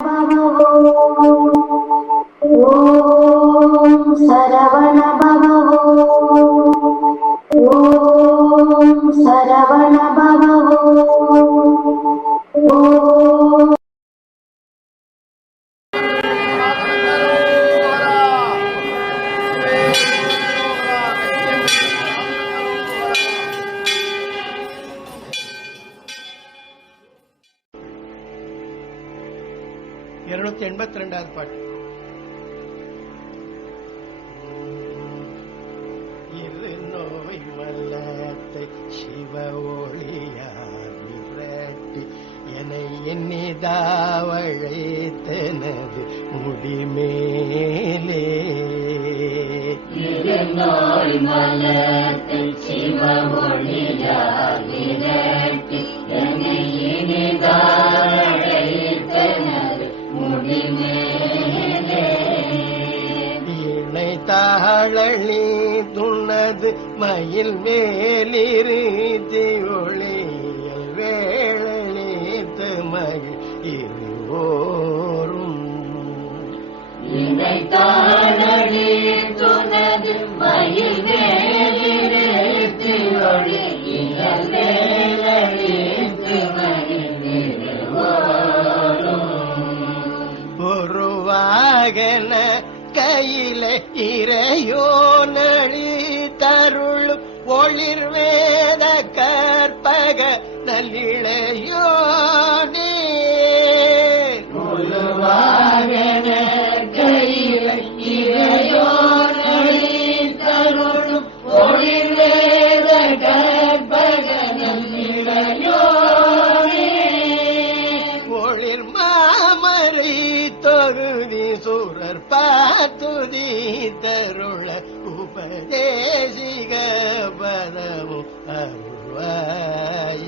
ॐ सरवण இருநூத்தி எண்பத்தி ரெண்டாவது பாட்டு. இரு நோய் மல்லத்தை சிவ ஒளியார் விரட்டி என்னை எண்ணிதாவழைத்தனது முடிமேலே. திருநோய் மலத்தை சிவமொழியார் விரட்டி தாழி துண்ணது மயில் மேலிருத்தி ஒளியல் வேளித்து மகிழ் இருவோரும். மயில் மேலிருத்து ஒளி இயல் வேலழித்து மகிழ்ந்திருவோரும் உருவாகன கையிலே இறையோ நழி தருளும் ஒளிர் கற்பக நல்லிழையோ சூரர் தருள உபதேசிக பதமும் அருள்வாய.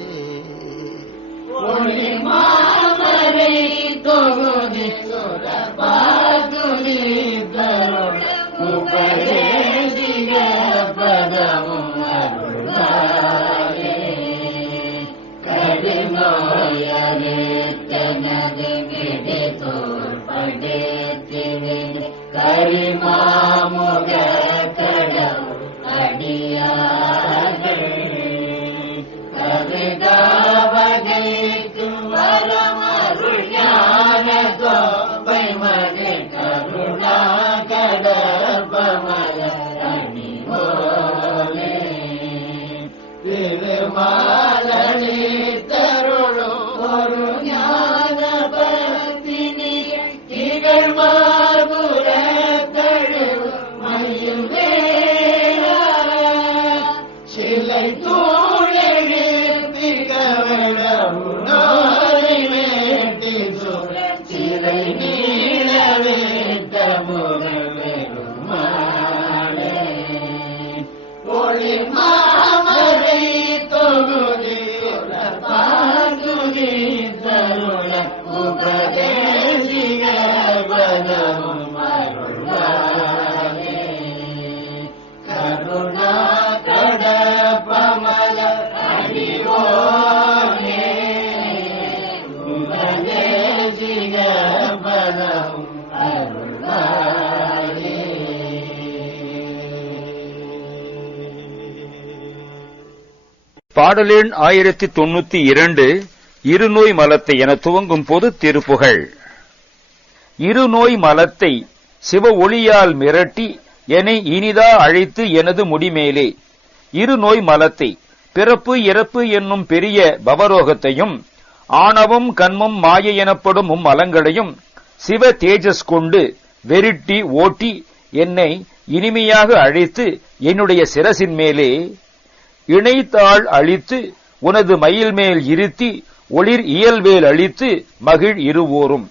பாடலின் பாடலெண் ஆயிரத்தி தொண்ணூத்தி இரண்டு இருநோய் மலத்தை என துவங்கும் போது திருப்புகழ் இருநோய் மலத்தை சிவ ஒளியால் மிரட்டி என்னை இனிதா அழைத்து எனது முடிமேலே. இருநோய் மலத்தை பிறப்பு இறப்பு என்னும் பெரிய பவரோகத்தையும் ஆணவம் கண்மம் மாயை எனப்படும் உம் அலங்களையும் சிவ தேஜஸ் கொண்டு வெருட்டி ஓட்டி என்னை இனிமையாக அழைத்து என்னுடைய சிரசின் மேலே இணைத்தாள் அழித்து உனது மயில் மேல் இருத்தி ஒளிர் இயல்வேல் அழித்து மகிழ் இருவோரும்.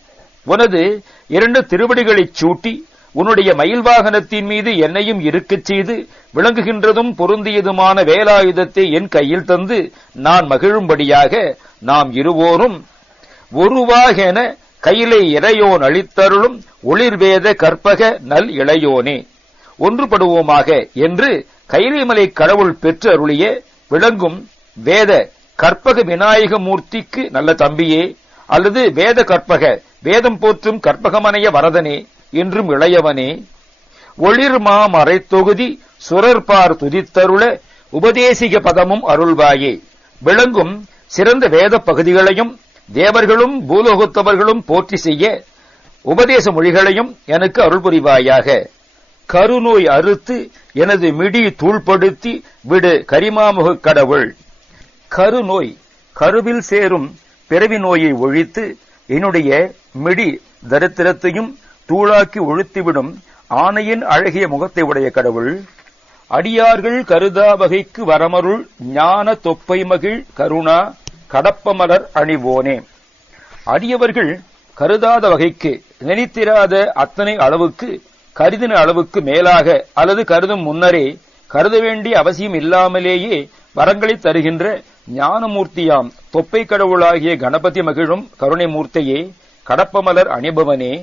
உனது இரண்டு திருவடிகளைச் சூட்டி உன்னுடைய மயில் வாகனத்தின் மீது என்னையும் இருக்கச் செய்து விளங்குகின்றதும் பொருந்தியதுமான வேலாயுதத்தை என் கையில் தந்து நான் மகிழும்படியாக நாம் இருவோரும் ஒருவாகென கையிலே இறையோன் அளித்தருளும் ஒளிர்வேத கற்பக நல் இளையோனே. ஒன்றுபடுவோமாக என்று கைலைமலை கடவுள் பெற்று அருளிய விளங்கும் வேத கற்பக விநாயக மூர்த்திக்கு நல்ல தம்பியே அல்லது வேத கற்பக வேதம் போற்றும் கற்பகமனைய வரதனே என்றும் இளையவனே. ஒளிர் மாமறை தொகுதி சுரர்பார் துதித்தருள உபதேசிக பதமும் அருள்வாயே. விளங்கும் சிறந்த வேத பகுதிகளையும் தேவர்களும் பூலோகத்தவர்களும் போற்றி செய்ய உபதேச மொழிகளையும் எனக்கு அருள் புரிவாயாக. கருநோய் அறுத்து எனது மிடி தூள்படுத்தி விடு கரிமாமுகக் கடவுள். கருநோய் கருவில் சேரும் பிறவி நோயை ஒழித்து என்னுடைய மிடி தரித்திரத்தையும் தூளாக்கி ஒழித்துவிடும் ஆணையின் அழகிய முகத்தை உடைய கடவுள். அடியார்கள் கருதா வகைக்கு வரமருள் ஞான தொப்பை மகிழ் கருணா கடப்பமலர் அணிவோனே. அடியவர்கள் கருதாத வகைக்கு நினைத்திராத அத்தனை அளவுக்கு கருதின அளவுக்கு மேலாக அல்லது கருதும் முன்னரே கருத வேண்டிய அவசியம் இல்லாமலேயே வரங்களை தருகின்ற ஞானமூர்த்தியாம் தொப்பை கடவுளாகிய கணபதி மகிழும் கருணை மூர்த்தையே கடப்பமலர் அணிபவனே.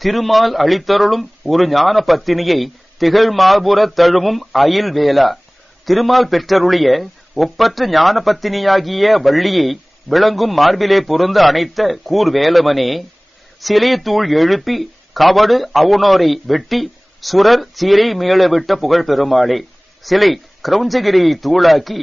திருமால் அளித்தருளும் ஒரு ஞான பத்தினியை திகழ் மார்புறத் தழுவும் அயில் வேலா. திருமால் பெற்றருளிய ஒப்பற்ற ஞானபத்தினியாகிய வள்ளியை விளங்கும் மார்பிலே பொருந்த அணைத்த கூர் வேலவனே சிலை தூள் எழுப்பி கவடு அவனோரை வெட்டி சுரர் சீரை மீளவிட்ட புகழ் பெருமாளே. சிலை கிரௌஞ்சகிரியை தூளாக்கி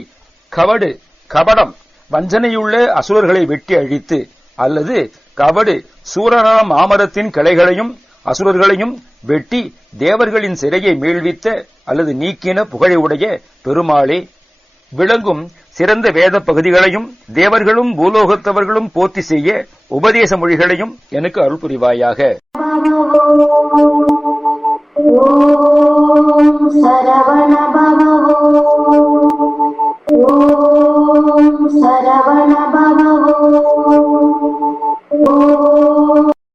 கவடு கபடம் வஞ்சனையுள்ள அசுரர்களை வெட்டி அழித்து அல்லது கவடு சூரனாம் மாமரத்தின் கிளைகளையும் அசுரர்களையும் வெட்டி தேவர்களின் சிறையை மீழ்வித்த அல்லது நீக்கின புகழையுடைய பெருமாளே விளங்கும் சிறந்த வேத பகுதிகளையும் தேவர்களும் பூலோகத்தவர்களும் போத்தி செய்ய உபதேச மொழிகளையும் எனக்கு அருள் புரிவாயாக.